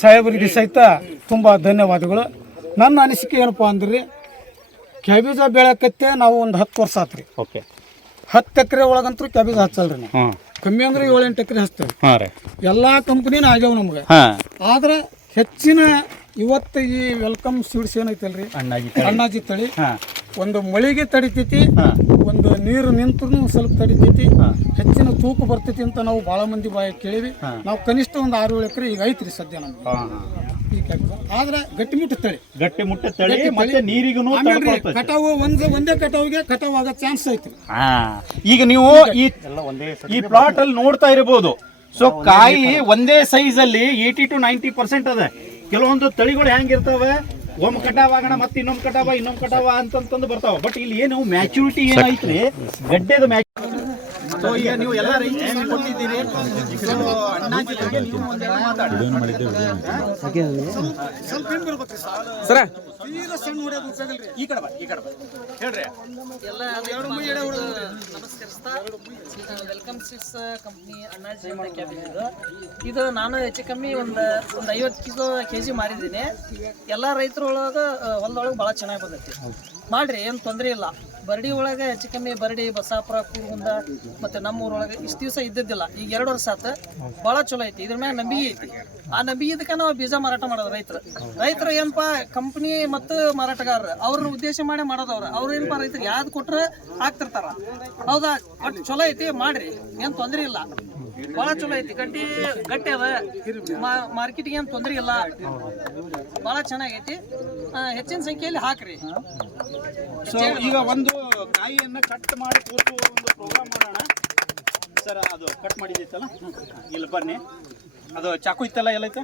ಸಾಹೇಬರಿಗೆ ಸಹಿತ ತುಂಬ ಧನ್ಯವಾದಗಳು. ನನ್ನ ಅನಿಸಿಕೆ ಏನಪ್ಪ ಅಂದ್ರೆ ಕ್ಯಾಬೇಜ ಬೆಳೆಯಕತ್ತೆ ನಾವು ಒಂದು 10 ವರ್ಷ ಆತ್ರಿ. ಓಕೆ 10 ಎಕರೆ ಒಳಗಂತೂ ಕ್ಯಾಬೇಜ್ ಹಚ್ಚಲ್ರಿ ನಾವು. ಕಮ್ಮಿ ಅಂದ್ರೆ 7-8 ಎಕರೆ ಹಚ್ತೇವೆ. ಎಲ್ಲ ಕಂಪ್ನಿನ ಆಗ್ಯಾವ ನಮ್ಗೆ. ಆದ್ರೆ ಹೆಚ್ಚಿನ ಇವತ್ತು ಈ ವೆಲ್ಕಮ್ ಸೀಡ್ಸ್ ಏನೈತಲ್ರಿ ಅಣ್ಣಾಜಿ ತಳಿ ಒಂದು ಮಳಿಗೆ ತಡಿತೈತಿ, ಒಂದು ನೀರು ನಿಂತ್ರು ಸ್ವಲ್ಪ ತಡಿತೈತಿ, ಹೆಚ್ಚಿನ ತೂಕ ಬರ್ತೈತಿ ಅಂತ ನಾವು ಭಾಳ ಮಂದಿ ಬಾಯಿ ಕೇಳಿವಿ. ನಾವು ಕನಿಷ್ಠ ಒಂದು 6-7 ಎಕರೆ ಈಗ ಐತ್ರಿ ಸದ್ಯ ನಮ್ಗೆ ಈ ಕ್ಯಾಬೇಜ್. ಆದ್ರೆ ಗಟ್ಟಿಮುಟ್ಟ ತಳಿ ಮತ್ತೆ ನೀರಿಗೂ ಕಟಾವು ಒಂದೇ ಕಟಾವಿಗೆ ಕಟಾವ್ ಆಗೋ ಚಾನ್ಸ್ ಐತ್ರಿ. ಈಗ ನೀವು ಈ ಪ್ಲಾಟ್ ಅಲ್ಲಿ ನೋಡ್ತಾ ಇರಬಹುದು. ಸೊ ಕಾಯಿ ಒಂದೇ ಸೈಜ್ ಅಲ್ಲಿ 80 to 90% ಅದ. ಕೆಲವೊಂದು ತಳಿಗಳು ಹೆಂಗಿರ್ತಾವೆ, ಒಮ್ಮೆ ಕಟಾವ್ ಆಗೋಣ ಮತ್ತೆ ಇನ್ನೊಂದು ಕಟಾವ ಅಂತಂದು ಬರ್ತಾವ. ಬಟ್ ಇಲ್ಲಿ ಏನು ಮ್ಯಾಚುರಿಟಿ ಏನೈತ್ರಿ, ಗಡ್ಡೆದ ಮ್ಯಾಚುರಿಟಿ. ಸೊ ಈಗ ನೀವು ಎಲ್ಲ ರೈತರಿಗೆ ಕೊಟ್ಟಿದ್ದೀರಿ. Welcome six company Annaji cabbage ಇದು ನಾನು ಹೆಚ್ಚು ಕಮ್ಮಿ ಒಂದು 50 kg ಮಾರಿದ್ದೀನಿ. ಎಲ್ಲ ರೈತರೊಳಗೆ ಹೊಲದೊಳಗೆ ಭಾಳ ಚೆನ್ನಾಗಿ ಬಂದೈತಿ. ಮಾಡ್ರಿ, ಏನು ತೊಂದರೆ ಇಲ್ಲ. ಬರಡಿ ಒಳಗೆ ಹೆಚ್ಚು ಕಮ್ಮಿ ಬರಡಿ, ಬಸಾಪುರ, ಕೂರ್ಗುಂದ ಮತ್ತು ನಮ್ಮೂರೊಳಗೆ ಇಷ್ಟು ದಿವಸ ಇದ್ದಿದ್ದಿಲ್ಲ. ಈಗ 2 ವರ್ಷ ಆತು. ಭಾಳ ಚಲೋ ಐತಿ. ಇದ್ರ ಮ್ಯಾಗ ನಂಬಿಕೆ ಐತಿ. ಆ ನಂಬಿಕೆದಕ್ಕೆ ನಾವು ಬೀಜ ಮಾರಾಟ ಮಾಡೋದು ರೈತರು ಏನಪ್ಪ ಕಂಪ್ನಿ ಮತ್ತು ಮಾರಾಟಗಾರರು ಅವ್ರನ್ನ ಉದ್ದೇಶ ಮಾಡಿ ಮಾಡೋದವ್ರು. ಅವ್ರು ಏನಪ್ಪ ರೈತರಿಗೆ ಯಾವ್ದು ಕೊಟ್ರೆ ಹಾಕ್ತಿರ್ತಾರ. ಹೌದಾ? ಬಟ್ ಚಲೋ ಐತಿ, ಮಾಡ್ರಿ, ಏನು ತೊಂದರೆ ಇಲ್ಲ. ಭಾಳ ಚಲೋ ಐತಿ. ಗಟ್ಟಿ ಅದ, ಮಾರ್ಕೆಟ್ಗೆ ಏನು ತೊಂದರೆ ಇಲ್ಲ. ಭಾಳ ಚೆನ್ನಾಗೈತಿ. ಹೆಚ್ಚಿನ ಸಂಖ್ಯೆಯಲ್ಲಿ ಹಾಕ್ರಿ. ಸೊ ಈಗ ಒಂದು ಕಾಯಿಯನ್ನ ಕಟ್ ಮಾಡಿ ತೋರಿಸುವ ಒಂದು ಪ್ರೋಗ್ರಾಮ್ ಮಾಡೋಣ ಸರ್. ಅದು ಕಟ್ ಮಾಡಿದೈತಲ್ಲ, ಇಲ್ಲಿ ಬನ್ನಿ. ಅದು ಚಾಕು ಇತ್ತಲ್ಲ, ಎಲ್ಲೈತೆ?